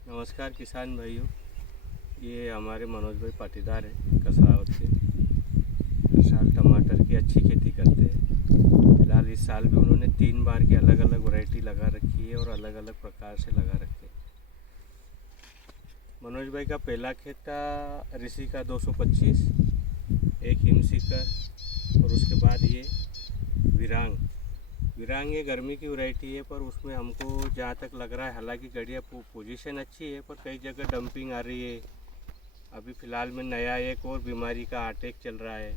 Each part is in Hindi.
नमस्कार किसान भाइयों, ये हमारे मनोज भाई पाटीदार है कसरावत के। हर साल टमाटर की अच्छी खेती करते हैं। फिलहाल इस साल भी उन्होंने 3 बार की अलग अलग वैरायटी लगा रखी है और अलग अलग प्रकार से लगा रखे हैं। मनोज भाई का पहला खेत था ऋषि का 225, एक हिमशिखर और उसके बाद ये विरांग। विरांग ये गर्मी की वैरायटी है, पर उसमें हमको जहाँ तक लग रहा है, हालांकि गड़िया पोजीशन अच्छी है, पर कई जगह डंपिंग आ रही है। अभी फ़िलहाल में नया एक और बीमारी का अटैक चल रहा है,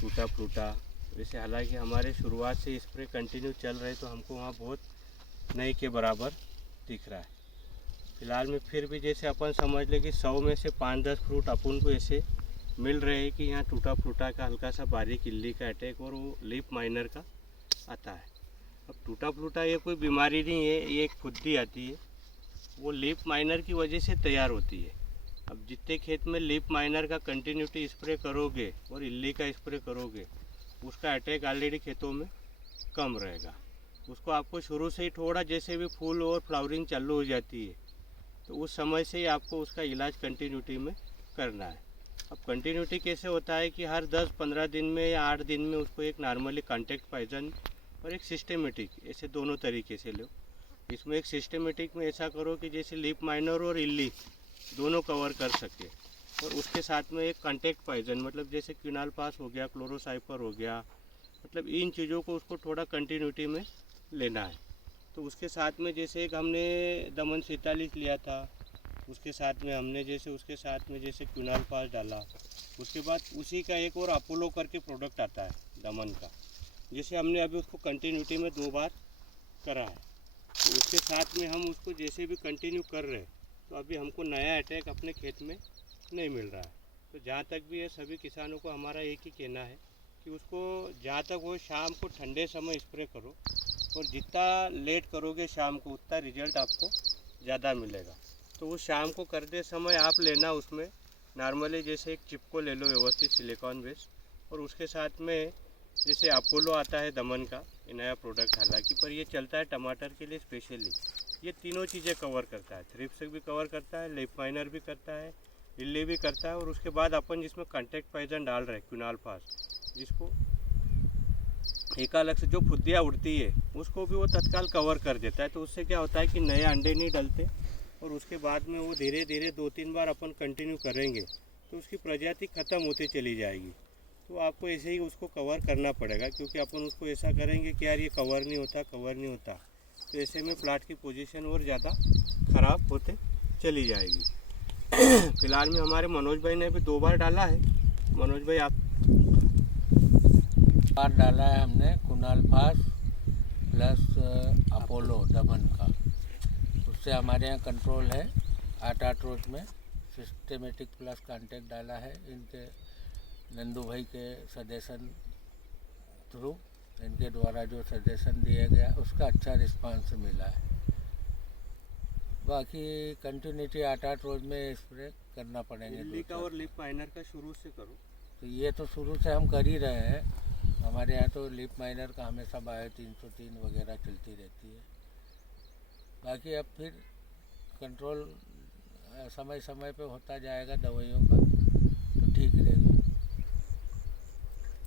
टूटा फ्रूटा। वैसे हालांकि हमारे शुरुआत से स्प्रे कंटिन्यू चल रहे, तो हमको वहाँ बहुत नहीं के बराबर दिख रहा है। फ़िलहाल में फिर भी जैसे अपन समझ लें कि 100 में से 5-10 फ्रूट अपन को ऐसे मिल रहे हैं कि यहाँ टूटा फ्रूटा का हल्का सा बारीक इल्ली का अटैक और वो लीफ माइनर का आता है। अब टूटा फ्रूटा ये कोई बीमारी नहीं है, ये एक फुद्दी आती है, वो लीफ माइनर की वजह से तैयार होती है। अब जितने खेत में लीफ माइनर का कंटिन्यूटी स्प्रे करोगे और इल्ली का स्प्रे करोगे, उसका अटैक ऑलरेडी खेतों में कम रहेगा। उसको आपको शुरू से ही थोड़ा जैसे भी फूल और फ्लावरिंग चालू हो जाती है, तो उस समय से ही आपको उसका इलाज कंटिन्यूटी में करना है। अब कंटिन्यूटी कैसे होता है कि हर 10-15 दिन में या 8 दिन में उसको एक नॉर्मली कॉन्टैक्ट पॉइजन और एक सिस्टमेटिक, ऐसे दोनों तरीके से लो। इसमें एक सिस्टमेटिक में ऐसा करो कि जैसे लीफ माइनर और इल्ली दोनों कवर कर सके, और उसके साथ में एक कॉन्टैक्ट पॉइजन, मतलब जैसे क्विनालपास हो गया, क्लोरोसाइपर हो गया, मतलब इन चीज़ों को उसको थोड़ा कंटिन्यूटी में लेना है। तो उसके साथ में जैसे एक हमने दमन 47 लिया था, उसके साथ में हमने उसके साथ में जैसे क्विनालपास डाला। उसके बाद उसी का एक और अपोलो करके प्रोडक्ट आता है दमन का, जैसे हमने अभी उसको कंटिन्यूटी में 2 बार करा है। तो उसके साथ में हम उसको जैसे भी कंटिन्यू कर रहे हैं, तो अभी हमको नया अटैक अपने खेत में नहीं मिल रहा है। तो जहाँ तक भी है, सभी किसानों को हमारा एक ही कहना है कि उसको जहाँ तक हो शाम को ठंडे समय स्प्रे करो, और जितना लेट करोगे शाम को उतना रिजल्ट आपको ज़्यादा मिलेगा। तो वो शाम को करते समय आप लेना उसमें नॉर्मली जैसे एक चिपको ले लो व्यवस्थित सिलिकॉन बेस, और उसके साथ में जैसे अपोलो आता है दमन का, ये नया प्रोडक्ट हालांकि, पर ये चलता है टमाटर के लिए स्पेशली। ये तीनों चीज़ें कवर करता है, थ्रिप्स भी कवर करता है, लीफ माइनर भी करता है, इल्ली भी करता है, और उसके बाद अपन जिसमें कॉन्टैक्ट पॉइजन डाल रहे हैं क्विनालपास, जिसको एकालग से जो फुद्दियाँ उड़ती है उसको भी वो तत्काल कवर कर देता है। तो उससे क्या होता है कि नए अंडे नहीं डलते, और उसके बाद में वो धीरे धीरे 2-3 बार अपन कंटिन्यू करेंगे तो उसकी प्रजाति ख़त्म होती चली जाएगी। तो आपको ऐसे ही उसको कवर करना पड़ेगा, क्योंकि अपन उसको ऐसा करेंगे कि यार ये कवर नहीं होता, तो ऐसे में प्लाट की पोजीशन और ज़्यादा ख़राब होते चली जाएगी। फिलहाल में हमारे मनोज भाई ने भी 2 बार डाला है। मनोज भाई आप बार डाला है हमने क्विनालपास प्लस अपोलो दमन का। उससे हमारे यहाँ कंट्रोल है। 8-8 रोज में सिस्टमेटिक प्लस कॉन्टैक्ट डाला है इनके नंदू भाई के सजेशन थ्रू, इनके द्वारा जो सजेशन दिया गया उसका अच्छा रिस्पांस मिला है। बाकी कंटिन्यूटी 8-8 रोज में स्प्रे करना पड़ेंगे। इल्ली का और लीफ माइनर का शुरू से करो। तो ये तो शुरू से हम कर ही रहे हैं। हमारे यहाँ तो लीफ माइनर का हमेशा बायो 303 वगैरह चलती रहती है। बाकी अब फिर कंट्रोल समय समय पे होता जाएगा दवाइयों का, तो ठीक रहेगा।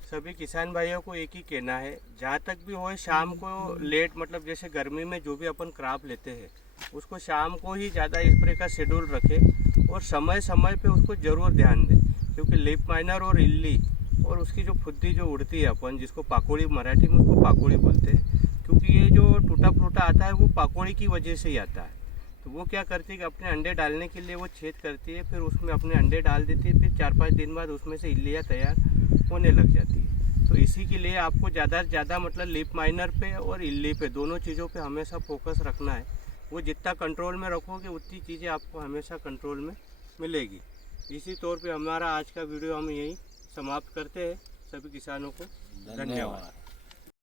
सभी किसान भाइयों को एक ही कहना है, जहाँ तक भी हो शाम को लेट, मतलब जैसे गर्मी में जो भी अपन क्रॉप लेते हैं उसको शाम को ही ज़्यादा स्प्रे का शेड्यूल रखें, और समय समय पे उसको ज़रूर ध्यान दें, क्योंकि लीफ माइनर और इल्ली और उसकी जो फुद्दी जो उड़ती है, अपन जिसको पाकोड़ी, मराठी में उसको पाकोड़ी बोलते हैं, क्योंकि ये जो टूटा फूटा आता है वो पाकोड़ी की वजह से ही आता है। तो वो क्या करती है कि अपने अंडे डालने के लिए वो छेद करती है, फिर उसमें अपने अंडे डाल देती है, फिर 4-5 दिन बाद उसमें से इल्लियाँ तैयार होने लग जाती है। तो इसी के लिए आपको ज़्यादा से ज़्यादा मतलब लीफ माइनर पे और इल्ली पे, दोनों चीज़ों पे हमेशा फोकस रखना है। वो जितना कंट्रोल में रखोगे उतनी चीज़ें आपको हमेशा कंट्रोल में मिलेगी। इसी तौर पे हमारा आज का वीडियो हम यहीं समाप्त करते हैं। सभी किसानों को धन्यवाद।